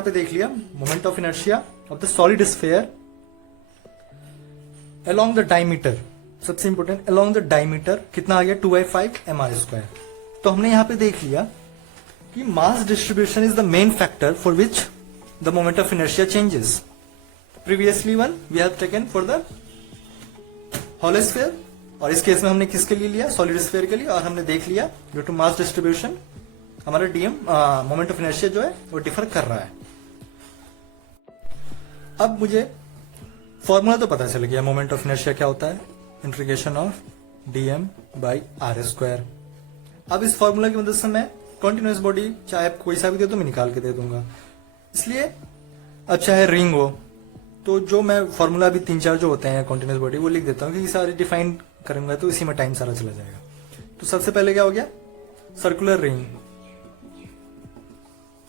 यहाँ पे देख लिया moment of inertia of the solid sphere along the diameter, सबसे इंपॉर्टेंट अलोंग द डायमीटर कितना आ गया 2/5 mr²। तो हमने यहाँ पे देख लिया कि mass distribution is the main factor for which the moment of inertia changes. Previously one we have taken for the hollow sphere, और इस केस में हमने किसके लिए लिया, सॉलिड स्फीयर के लिए, और हमने देख लिया ड्यू टू मास डिस्ट्रीब्यूशन हमारा डीएम मोमेंट ऑफ इनर्शिया जो है वो डिफर कर रहा है। अब मुझे फॉर्मूला तो पता चल गया मोमेंट ऑफ इनर्शिया क्या होता है, integration of DM by R square. अब इस फॉर्मूला की मदद से मैं कॉन्टिन्यूस बॉडी चाहे आप कोई सा भी दे तो मैं निकाल के दे दूंगा। इसलिए अब चाहे रिंग हो तो जो मैं फॉर्मूला भी 3-4 जो होते हैं कॉन्टिन्यूस बॉडी वो लिख देता हूँ, क्योंकि सारे डिफाइन करूंगा तो इसी में टाइम सारा चला जाएगा। तो सबसे पहले क्या हो गया, सर्कुलर रिंग।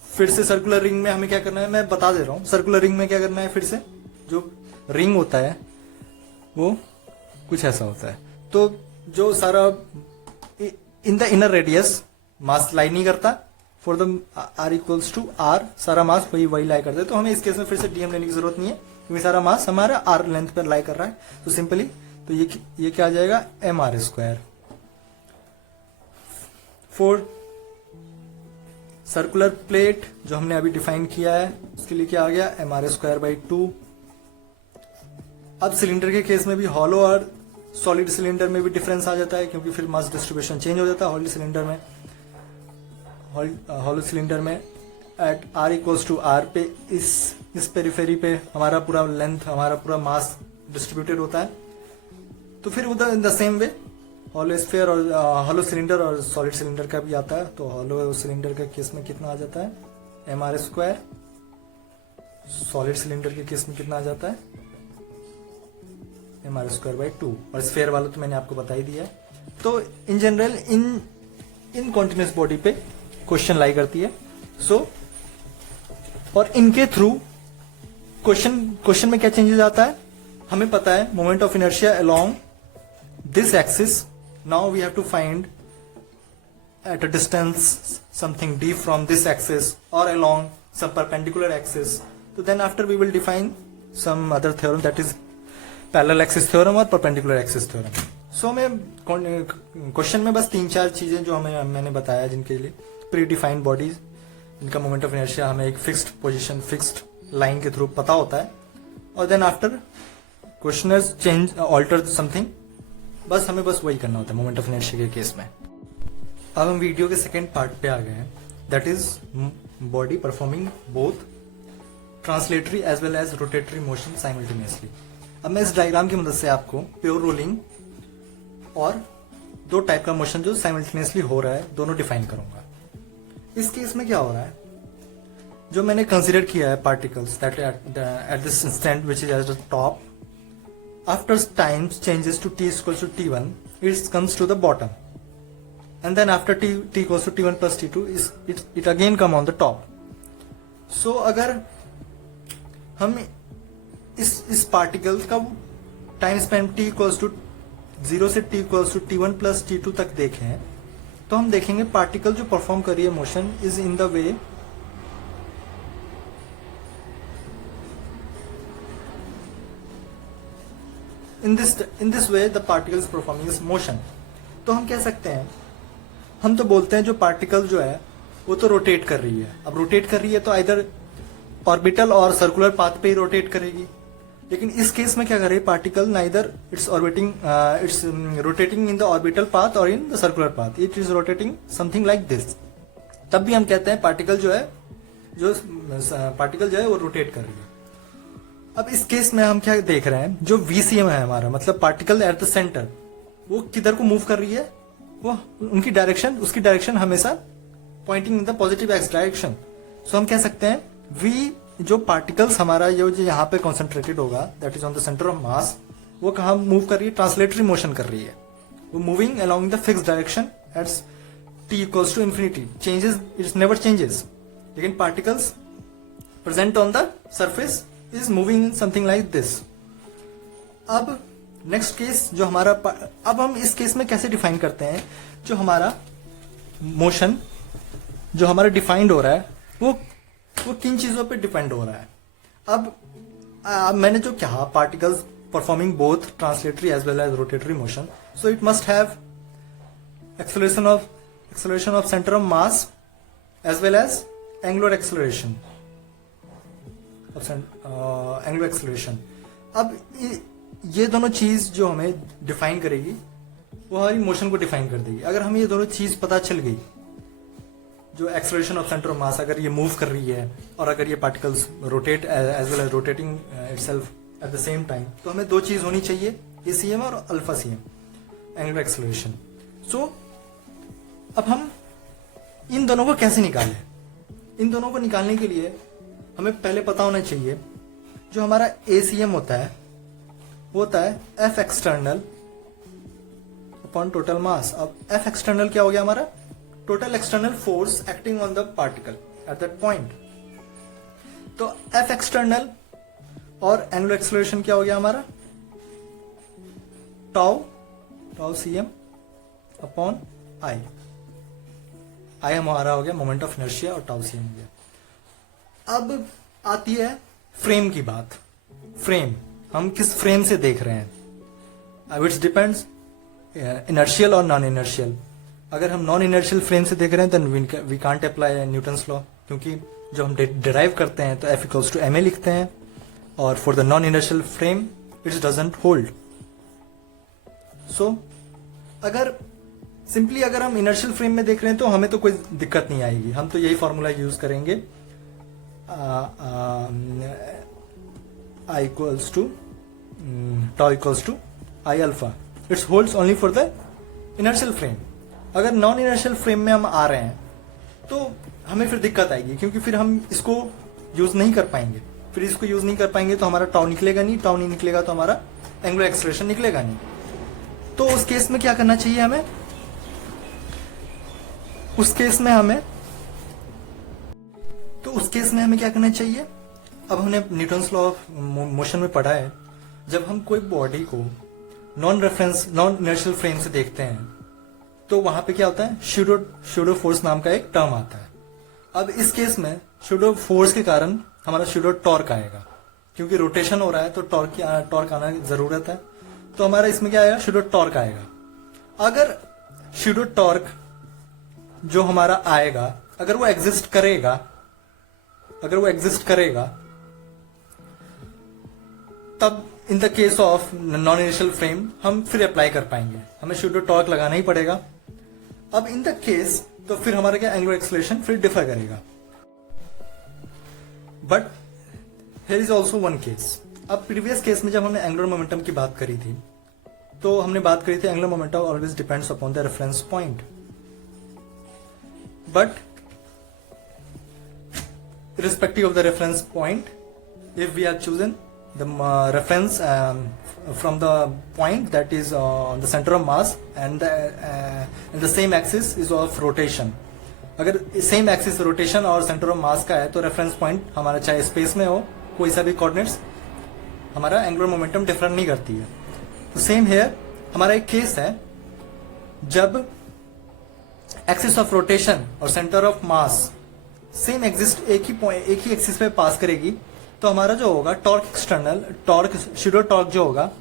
फिर से सर्कुलर रिंग में हमें क्या करना है, मैं बता दे रहा हूं। सर्कुलर रिंग में क्या करना है, फिर से जो रिंग होता है वो कुछ ऐसा होता है। तो जो सारा in the inner radius mass lie नहीं करता, for the R equals to R सारा मास वही लाई करता है। तो हमें इस केस में फिर से डीएम लेने की जरूरत नहीं है, क्योंकि सारा मास हमारा आर लेंथ पर लाई कर रहा है। तो सिंपली तो ये क्या आ जाएगा, mr²। फॉर सर्कुलर प्लेट जो हमने अभी डिफाइन किया है उसके लिए क्या आ गया, mr²/2। अब सिलेंडर के केस में भी हॉलो और सॉलिड सिलेंडर में भी डिफरेंस आ जाता है, क्योंकि फिर मास डिस्ट्रीब्यूशन चेंज हो जाता है। हॉलो सिलेंडर में at r equals to r पे इस पेरिफेरी पे हमारा पूरा लेंथ, हमारा पूरा मास डिस्ट्रीब्यूटेड होता है। तो फिर उधर in the same way hollow sphere और हॉलो सिलेंडर और सॉलिड सिलेंडर का भी आता है। तो हॉलो सिलेंडर के केस में कितना आ जाता है, mr²। सॉलिड सिलेंडर के केस में कितना आ जाता है, mr²/2। और स्फीयर वाला तो मैंने आपको बता ही दिया है। तो in general in continuous body पे क्वेश्चन लाई करती है। और इनके थ्रू क्वेश्चन में क्या चेंजेस आता है, हमें पता है moment of inertia along this axis. Now we have to find at a distance something d from this axis or along some perpendicular axis. So then after we will define some other theorem, that is parallel axis theorem और perpendicular axis theorem. सो हमें question में बस 3-4 चीजें जो मैंने बताया, जिनके लिए प्री डिफाइंड बॉडीज, इनका मोमेंट ऑफ इनर्शिया हमें एक फिक्स्ड पोजीशन, फिक्स्ड लाइन के थ्रू पता होता है। और then after questioners change alter something, बस हमें वही करना होता है मोमेंट ऑफ इनर्शिया के केस में। अब हम वीडियो के सेकेंड पार्ट पे आ गए हैं, that is body performing both translatory as well as rotatory motion simultaneously. अब मैं इस डायग्राम की मदद से आपको प्योर रोलिंग और 2 टाइप का मोशन जो साइमल्टेनियसली हो रहा है दोनों डिफाइन करूंगा। इस केस में क्या हो रहा है, जो मैंने कंसीडर किया है particles that at this instant which is at the top, after time changes to t equals to t1 it comes to the bottom, and then after t equals to t1 plus t2 it again come on the top. So अगर हम इस particle का time span t equals to 0 से t equals to t1 plus t2 तक देखें, तो हम देखेंगे पार्टिकल जो परफॉर्म कर रही है motion is in the way in this way the particle is performing this motion. तो हम कह सकते हैं, हम तो बोलते हैं जो पार्टिकल जो है वो तो रोटेट कर रही है। अब रोटेट कर रही है तो आइदर ऑर्बिटल और सर्कुलर पाथ पे ही रोटेट करेगी, लेकिन इस केस में क्या कर रही है particle, neither its rotating in the orbital path और in the circular path, it is rotating something like this. तब भी हम कहते हैं पार्टिकल जो है वो रोटेट कर रही है। अब इस केस में हम क्या देख रहे हैं, जो VCM है हमारा, मतलब पार्टिकल एट द सेंटर, वो किधर को मूव कर रही है, वो उसकी डायरेक्शन हमेशा pointing in the positive x direction. So हम कह सकते हैं V जो पार्टिकल्स हमारा जो यहाँ पे कॉन्सेंट्रेटेड होगा, that is on the centre of मास, वो कहाँ मूव कर रही है, ट्रांसलेटरी मोशन कर रही है, वो moving along the fix direction at t equals to infinity, changes its never changes. लेकिन particles present on the surface is moving something like this. अब नेक्स्ट केस जो हमारा, अब हम इस केस में कैसे डिफाइन करते हैं, जो हमारा मोशन जो हमारा डिफाइंड हो रहा है वो वो किन चीजों पे डिपेंड हो रहा है। अब मैंने जो कहा particles performing both translatory as well as rotatory motion, so it must have acceleration of center of mass as well as angular acceleration angular acceleration। अब ये दोनों चीज जो हमें डिफाइन करेगी वो हमारी मोशन को डिफाइन कर देगी। अगर हमें ये दोनों चीज पता चल गई, जो acceleration of centre of mass अगर ये मूव कर रही है और अगर ये particles rotate as well as rotating itself at the same time, तो हमें दो चीज होनी चाहिए, ACM और alpha CM, angular acceleration. So अब हम इन दोनों को कैसे निकालें? इन दोनों को निकालने के लिए हमें पहले पता होना चाहिए जो हमारा ACM होता है वो होता है F external upon total mass. अब F एक्सटर्नल क्या हो गया हमारा? Total external force acting on the particle at that point. तो F एक्सटर्नल और एंगुलर एक्सेलरेशन क्या हो गया हमारा? टाउ CM अपॉन आई हमारा हो गया मोमेंट ऑफ इनर्शिया और टाउ CM हो गया। अब आती है फ्रेम की बात। फ्रेम, हम किस फ्रेम से देख रहे हैं? अब इट्स डिपेंड्स इनर्शियल और नॉन इनर्शियल। अगर हम नॉन इनर्शियल फ्रेम से देख रहे हैं then we can't apply Newton's law, क्योंकि जब हम डिराइव करते हैं तो F इक्वल्स टू ma लिखते हैं, और for the non inertial frame its doesn't hold. So अगर सिंपली अगर हम इनर्शियल फ्रेम में देख रहे हैं तो हमें तो कोई दिक्कत नहीं आएगी, हम तो यही फॉर्मूला यूज करेंगे, I equals to tau equals to I alpha. It's holds only for the inertial frame. अगर नॉन इनर्शियल फ्रेम में हम आ रहे हैं तो हमें फिर दिक्कत आएगी, क्योंकि फिर हम इसको यूज नहीं कर पाएंगे। फिर इसको यूज नहीं कर पाएंगे तो हमारा टाउ निकलेगा नहीं, टाउ नहीं निकलेगा तो हमारा एंगुलर एक्सेलरेशन निकलेगा नहीं। तो उस केस में क्या करना चाहिए हमें? उस केस में हमें क्या करना चाहिए? अब हमने न्यूटन्स लॉ ऑफ मोशन में पढ़ा है, जब हम कोई बॉडी को नॉन इनर्शियल फ्रेम से देखते हैं तो वहां पे क्या होता है? शूडो फोर्स नाम का एक टर्म आता है। अब इस केस में शूडो फोर्स के कारण हमारा शूडो टॉर्क आएगा, क्योंकि रोटेशन हो रहा है तो टॉर्क आना जरूरत है। तो हमारा इसमें क्या आएगा? शूडो टॉर्क आएगा। अगर शूडो टॉर्क जो हमारा आएगा, अगर वो एग्जिस्ट करेगा तब इन the case of non initial frame हम फिर अप्लाई कर पाएंगे, हमें शूडो टॉर्क लगाना ही पड़ेगा। अब इन द केस तो फिर हमारा क्या एंगुलर एक्सेलरेशन फिर डिफर करेगा। But here is also one case. अब प्रीवियस केस में जब हमने एंगुलर मोमेंटम की बात करी थी तो हमने बात करी थी angular momentum always depends upon the reference point. But irrespective of the reference point, if we have chosen the reference from the point that is on the center of mass and the same axis is of rotation, अगर same axis rotation और centre of मास का है तो reference point हमारा चाहे space में हो, कोई सा भी कोऑर्डिनेट्स, हमारा एंगुलर मोमेंटम डिफरेंट नहीं करती है। तो सेम हेयर हमारा एक केस है जब एक्सिस ऑफ रोटेशन और centre of mass same exist एक ही एक्सिस पे पास करेगी, तो हमारा जो होगा टॉर्क एक्सटर्नल शूडो टॉर्क जो होगा,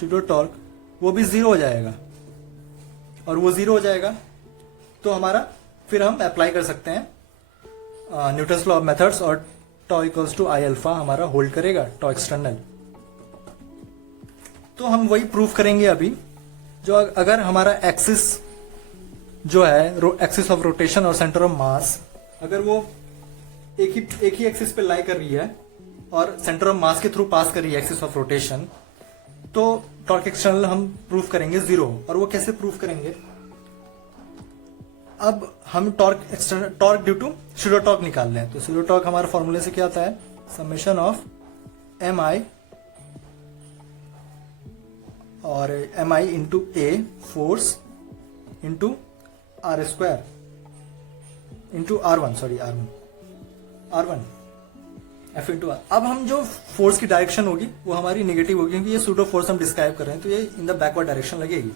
शूडो टॉर्क वो भी जीरो हो जाएगा। और वो जीरो हो जाएगा तो हमारा फिर हम अप्लाई कर सकते हैं न्यूटन्स लॉ ऑफ मेथड्स, और tau equals to I alpha हमारा होल्ड करेगा टाउ एक्सटर्नल। तो हम वही प्रूव करेंगे अभी, जो अगर हमारा एक्सिस जो है एक्सिस ऑफ रोटेशन और सेंटर ऑफ मास, अगर वो एक ही एक्सिस पे लाई कर रही है और सेंटर ऑफ मास के थ्रू पास कर रही है एक्सिस ऑफ रोटेशन, तो टॉर्क एक्सटर्नल हम प्रूव करेंगे जीरो। और वो कैसे प्रूव करेंगे? अब हम torque due to pseudo torque निकाल रहे हैं, तो शूडो टॉर्क हमारे फॉर्मूले से क्या आता है? समेशन ऑफ mi और mi into a force into r square into R1 F into r. अब हम जो फोर्स की डायरेक्शन होगी वो हमारी नेगेटिव होगी, क्योंकि ये सूडो फोर्स हम डिस्क्राइब कर रहे हैं, तो ये इन द बैकवर्ड डायरेक्शन लगेगी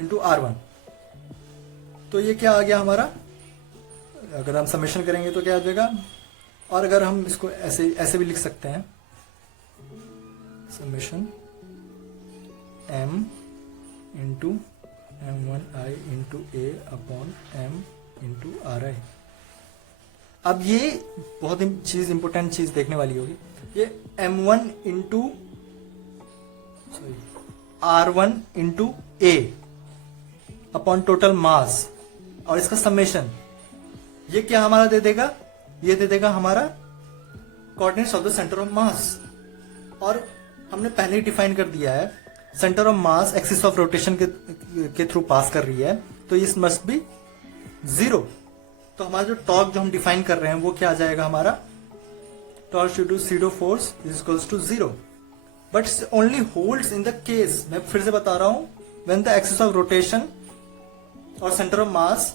इंटू R1। तो ये क्या आ गया हमारा? अगर हम समेशन करेंगे तो क्या आ जाएगा, और अगर हम इसको ऐसे ऐसे भी लिख सकते हैं, summation m into m1i into a upon m into ri। अब ये बहुत चीज इंपोर्टेंट चीज देखने वाली होगी, ये m1 into r1 into a upon total mass और इसका समेशन, ये क्या हमारा दे देगा, ये दे देगा हमारा coordinates of the centre of मास। और हमने पहले ही डिफाइन कर दिया है, centre of mass axis of rotation के थ्रू पास कर रही है, तो इस मस्ट बी 0। तो हमारा जो टॉर्क जो हम डिफाइन कर रहे हैं वो क्या आ जाएगा, हमारा torque due to pseudo force is equals to 0। But only holds in the case, मैं फिर से बता रहा हूं, when the axis of rotation और centre of mass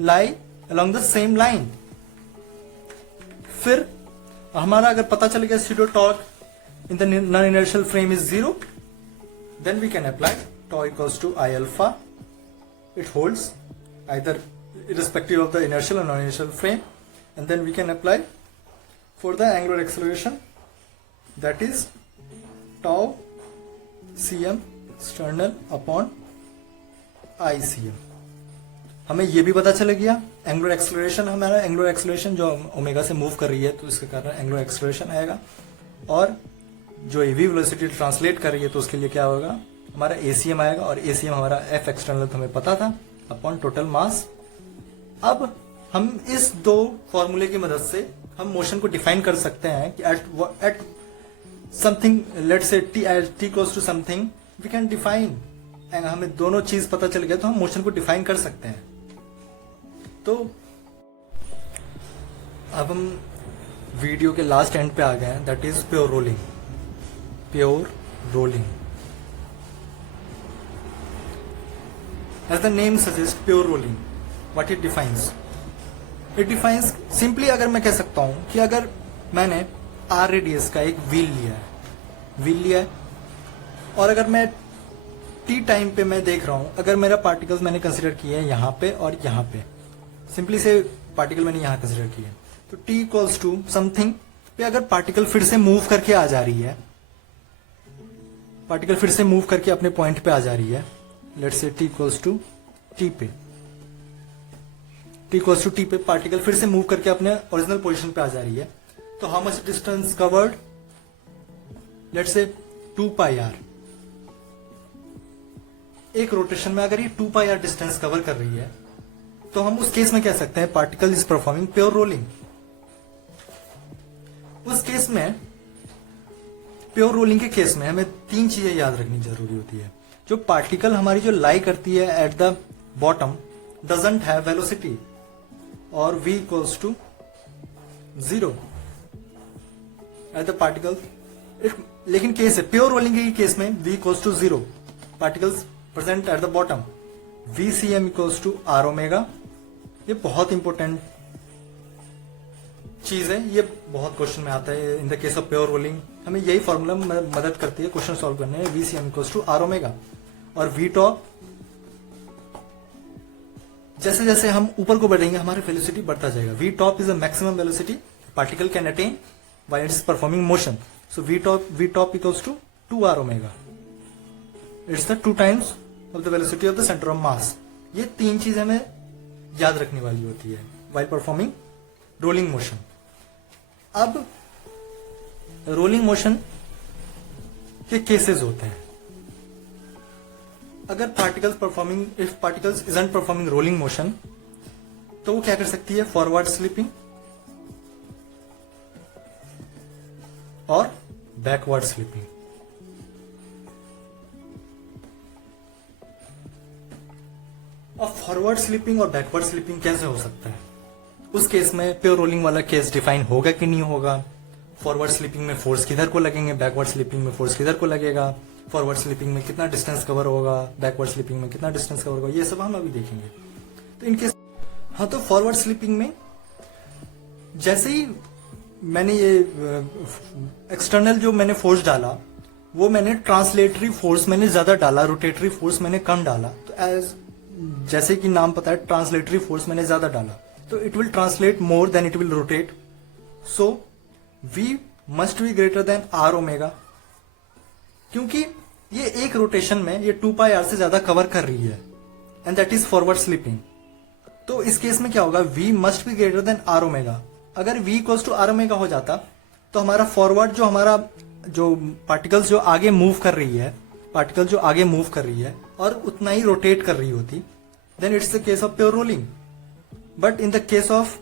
lie along the same line। फिर हमारा अगर पता चल गया pseudo torque in the non inertial frame is 0, then we can apply tau equals to I alpha. It holds either irrespective of the inertial or non-inertial frame, and then we can apply for the angular acceleration, that is tau cm external upon ICM। हमें ये भी पता चल गया angular acceleration, हमारा angular acceleration जो omega से move कर रही है तो इसके कारण एंगुलर एक्सेलरेशन आएगा, और जो एवी वेलोसिटी ट्रांसलेट कर रही है तो उसके लिए क्या होगा, हमारा एसीएम आएगा, और एसीएम हमारा एफ एक्सटर्नल तो हमें पता था अपॉन टोटल मास। अब हम इस दो फॉर्मूले की मदद से हम मोशन को डिफाइन कर सकते हैं कि at something let say t close to something we can define, हमें दोनों चीज पता चल गया तो हम मोशन को डिफाइन कर सकते हैं। तो अब हम वीडियो के लास्ट एंड पे आ गए हैं, that is pure rolling. Pure rolling, as the name suggest, pure rolling what it defines, it defines simply, अगर मैं कह सकता हूं कि अगर मैंने आर रेडियस का एक व्हील लिया है और अगर मैं टी टाइम पे मैं देख रहा हूं, अगर मेरा पार्टिकल्स मैंने कंसिडर किए हैं यहां पे और यहां पे, सिंपली से पार्टिकल मैंने यहां कंसिडर किए, तो टी इक्वल्स टू समथिंग पे अगर पार्टिकल फिर से मूव करके आ जा रही है, पार्टिकल फिर से मूव करके अपने पॉइंट पे आ जा रही है, let's say t equals to t पे, टी इक्वल्स टू टी पे पार्टिकल फिर से मूव करके अपने ओरिजिनल पोजीशन पे आ जा रही है, तो how much distance covered, let's say 2 pi are. एक रोटेशन में अगर ये 2 पाई आर डिस्टेंस कवर कर रही है तो हम उस केस में कह सकते हैं particle is performing pure rolling. उस केस में, प्योर रोलिंग के केस में हमें 3 चीजें याद रखनी जरूरी होती है। जो पार्टिकल हमारी जो लाई करती है at the bottom doesn't have velocity और v equals to 0 at the particle, लेकिन केस है प्योर रोलिंग के केस में v equals to 0, particles present at the bottom, VCM equals to R omega. ये बहुत इंपॉर्टेंट चीज है, ये बहुत क्वेश्चन में आता है। इन the case of pure rolling हमें यही फॉर्मूला मदद करती है क्वेश्चन सॉल्व करने में, VCM equals to R omega. और V टॉप, जैसे जैसे हम ऊपर को बढ़ेंगे हमारी वेलोसिटी बढ़ता जाएगा। V top is a maximum velocity particle can attain while it is performing motion, so V top equals to 2R omega, it's the 2 times of the velocity of the centre of mass. ये 3 चीजें हमें याद रखने वाली होती है while performing rolling motion. अब rolling motion के केसेस होते हैं, अगर particles performing, if particles isn't performing rolling motion, तो वो क्या कर सकती है, फॉरवर्ड स्लिपिंग और बैकवर्ड स्लिपिंग। और फॉरवर्ड स्लिपिंग और बैकवर्ड स्लिपिंग कैसे हो सकता है, उस केस में प्योर रोलिंग वाला केस डिफाइन होगा कि नहीं होगा, फॉरवर्ड स्लिपिंग में फोर्स किधर को लगेंगे, बैकवर्ड स्लिपिंग में फोर्स किधर को लगेगा, फॉरवर्ड स्लिपिंग में कितना डिस्टेंस कवर होगा, बैकवर्ड स्लिपिंग में कितना डिस्टेंस कवर होगा, ये सब हम अभी देखेंगे। तो इनके हाँ, तो फॉरवर्ड स्लिपिंग में जैसे ही मैंने ये एक्सटर्नल जो मैंने फोर्स डाला वो मैंने ट्रांसलेटरी फोर्स मैंने ज्यादा डाला, रोटेटरी फोर्स मैंने कम डाला, तो एज जैसे कि नाम पता है ट्रांसलेटरी फोर्स मैंने ज्यादा डाला, तो it will translate more than it will rotate. So v must be greater than r omega, क्योंकि ये एक रोटेशन में ये 2 पाई r से ज्यादा कवर कर रही है, and that is forward slipping. तो इस केस में क्या होगा, v must be greater than r omega. अगर v equals to r omega हो जाता तो हमारा फॉरवर्ड जो पार्टिकल्स जो आगे मूव कर रही है, और उतना ही रोटेट कर रही होती, then it's the case of pure rolling. But in the case of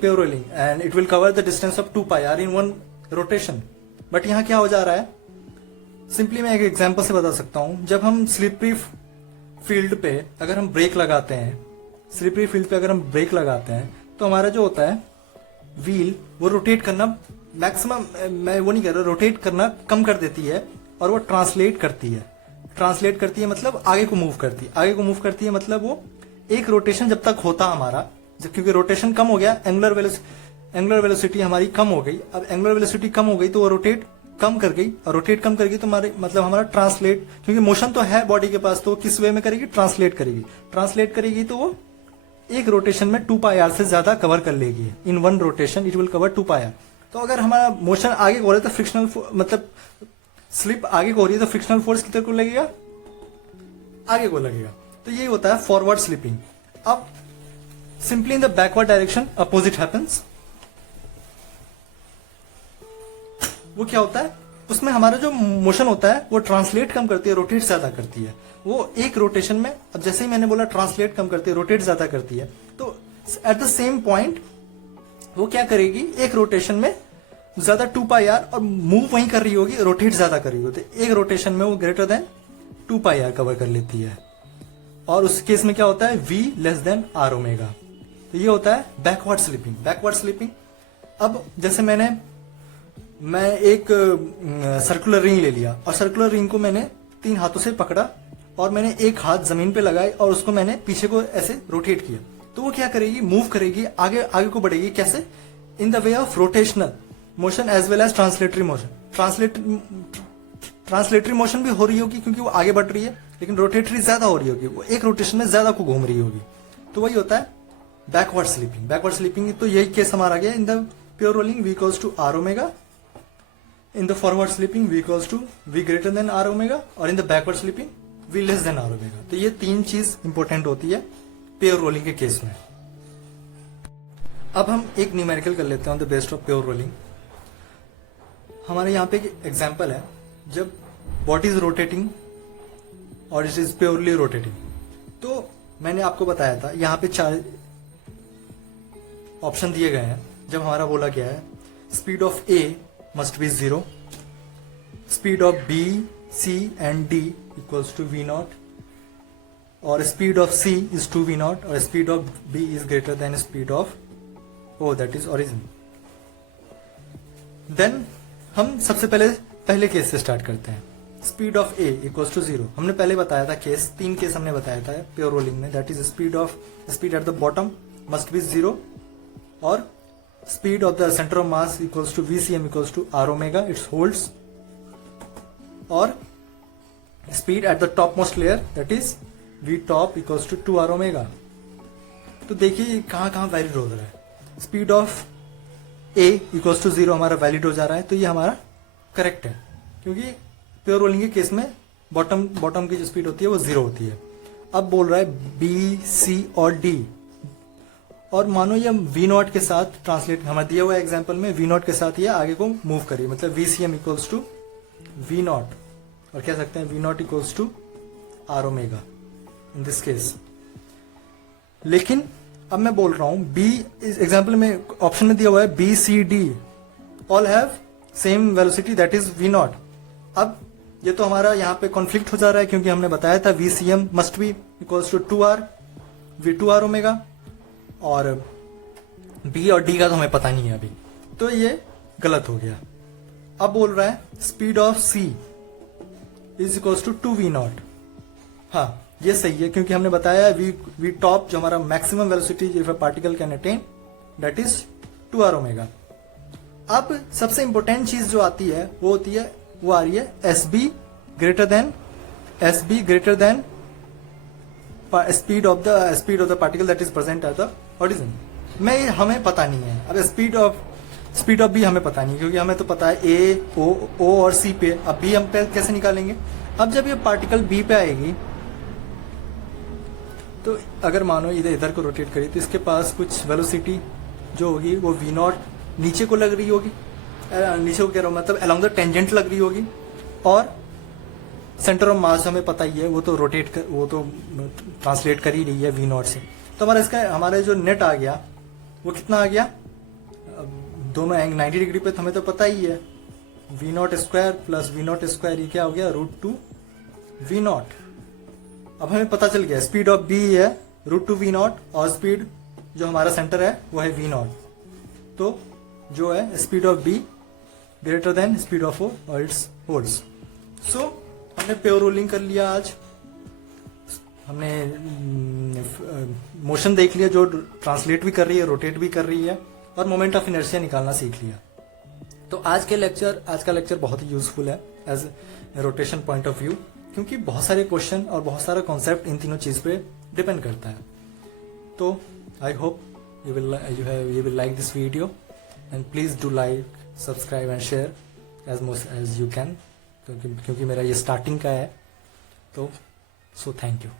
pure rolling and it will cover the distance of 2 pi r in one rotation. But यहां क्या हो जा रहा है, सिंपली मैं एक एग्जांपल से बता सकता हूं. जब हम स्लिपरी फील्ड पे अगर हम ब्रेक लगाते हैं, तो हमारा जो होता है व्हील वो रोटेट करना मैक्सिमम, मैं वो नहीं कह रहा, रोटेट करना कम कर देती है, और वो ट्रांसलेट करती है मतलब आगे को मूव करती है. मतलब वो एक रोटेशन जब तक होता हमारा, क्योंकि रोटेशन कम हो गया, एंगुलर वेलोसिटी हमारी कम हो गई. अब एंगुलर वेलोसिटी कम हो गई तो वो रोटेट कम कर गई तो हमारा ट्रांसलेट, क्योंकि मोशन तो है बॉडी के पास, तो किस वे में करेगी, ट्रांसलेट करेगी. तो वो एक रोटेशन में 2 पाई r से ज्यादा कवर कर लेगी. इन one rotation it will cover 2 pi r. तो अगर हमारा मोशन आगे हो रहा है तो फ्रिक्शनल मतलब स्लिप आगे को हो रही है तो फ्रिक्शनल फोर्स कितने को लगेगा, आगे को लगेगा. तो ये होता है फॉरवर्ड स्लिपिंग. अब simply in the backward direction opposite happens. वो क्या होता है, उसमें हमारा जो मोशन होता है वो ट्रांसलेट कम करती है, रोटेट ज्यादा करती है. वो एक रोटेशन में, अब जैसे ही मैंने बोला ट्रांसलेट कम करती है, रोटेट ज्यादा करती है, तो एट द सेम पॉइंट वो क्या करेगी, एक रोटेशन में ज्यादा 2 पाई r और मूव वहीं कर रही होगी, रोटेट ज्यादा कर रही होगी. एक रोटेशन में वो greater than 2 pi r cover कर लेती है. और उस केस में क्या होता है, v less than r omega. तो ये होता है बैकवर्ड स्लिपिंग. अब जैसे मैं एक सर्कुलर रिंग ले लिया, और सर्कुलर रिंग को मैंने 3 हाथों से पकड़ा, और मैंने एक हाथ जमीन पे लगाई, और उसको मैंने पीछे को ऐसे रोटेट किया. तो वो क्या करेगी, मूव करेगी, आगे को बढ़ेगी. कैसे, in the way of rotational motion as well as translatory motion. Translatory motion भी हो रही होगी क्योंकि वो आगे बढ़ रही है, लेकिन रोटेटरी ज्यादा हो रही होगी, वो एक रोटेशन में ज्यादा को घूम रही होगी. तो वही होता है बैकवर्ड स्लिपिंग. तो यही केस हमारा गया. In the pure rolling v equals to r omega, in the forward slipping v equals to v greater than r omega, और in the backward slipping v less than r omega. तो ये 3 चीज important होती है pure rolling के case में. अब हम एक न्यूमेरिकल कर लेते हैं on the based of pure rolling. हमारे यहाँ पे एक एग्जांपल है, जब बॉडी इज रोटेटिंग और इट इज प्योरली रोटेटिंग. तो मैंने आपको बताया था यहाँ पे 4 ऑप्शन दिए गए हैं. जब हमारा बोला गया है speed of A must be 0, speed of B, C and D equals to V0, और speed of C is 2V0, और speed of B is greater than speed of O, that is origin. Then हम सबसे पहले case से start करते हैं. Speed of A equals to 0. हमने पहले बताया था 3 केस हमने बताया था प्योर रोलिंग में. That is speed at the bottom must be 0, और speed of the centre of mass equals to VCM equals to r omega, its holds, और speed at the top most layer that is V top equals to 2r omega. तो देखिए कहां valid हो रहा है. Speed of A equals to 0 हमारा valid हो जा रहा है, तो ये हमारा करेक्ट है, क्योंकि प्योर रोलिंग के केस में बॉटम की जो स्पीड होती है वो 0 होती है. अब बोल रहा है B, C और D, और मानो ये V0 के साथ ट्रांसलेट, हमारा दिया हुआ एग्जांपल में V0 के साथ ये आगे को मूव करिए, मतलब VCM इक्वल्स टू V0, और कह सकते हैं V0 equals to r omega in this case. लेकिन अब मैं बोल रहा हूं B, इस एग्जांपल में ऑप्शन में दिया हुआ है B, C, D all have same velocity that is V0. अब ये तो हमारा यहाँ पे कॉन्फ्लिक्ट हो जा रहा है, क्योंकि हमने बताया था VCM must be equals to 2r, V2r omega, और B और D का तो हमें पता नहीं है अभी, तो ये गलत हो गया. अब बोल रहा है speed of C is equals to 2V0. हाँ, ये सही है, क्योंकि हमने बताया V टॉप जो हमारा maximum velocity if a particle can attain that is 2r omega. अब सबसे इंपॉर्टेंट चीज जो आती है वो आ रही है SB greater than speed of the particle that is present at the origin. मैं हमें पता नहीं है। अब स्पीड ऑफ बी हमें पता नहीं, क्योंकि हमें तो पता है ए ओ और सी पे। अब बी हम पे कैसे निकालेंगे? अब जब ये पार्टिकल बी पे आएगी तो अगर मानो इधर को रोटेट करी तो इसके पास कुछ वेलोसिटी जो होगी वो वी नॉट नीचे को लग रही होगी, नीचे को कह रहा हूँ मतलब अलोंग द टेंजेंट लग रही होगी, और सेंटर ऑफ मास हमें पता ही है वो तो ट्रांसलेट कर ही रही है वी नॉट से। तो हमारा जो नेट आ गया वो कितना आ गया? दोनों एंग 90 डिग्री पे, तो हमें तो पता ही है v naught square plus v naught square, ये क्या हो गया? √2 वी नॉट। अब हमें पता चल गया स्पीड ऑफ बी है √2 वी नॉट, और स्पीड जो हमारा सेंटर है वो है वी नॉट। तो जो है speed of B greater than speed of O और इट्स होल्स। सो हमने प्योर रोलिंग कर लिया आज। हमने मोशन देख लिया जो ट्रांसलेट भी कर रही है, रोटेट भी कर रही है, और मोमेंट ऑफ इनर्शिया निकालना सीख लिया। तो आज का लेक्चर बहुत ही यूजफुल है as rotation point of view, क्योंकि बहुत सारे क्वेश्चन और बहुत सारा कॉन्सेप्ट इन तीनों चीज पे डिपेंड करता है। तो I hope you will like this video, and please do like, subscribe and share as much as you can, क्योंकि मेरा ये स्टार्टिंग का है। तो so thank you।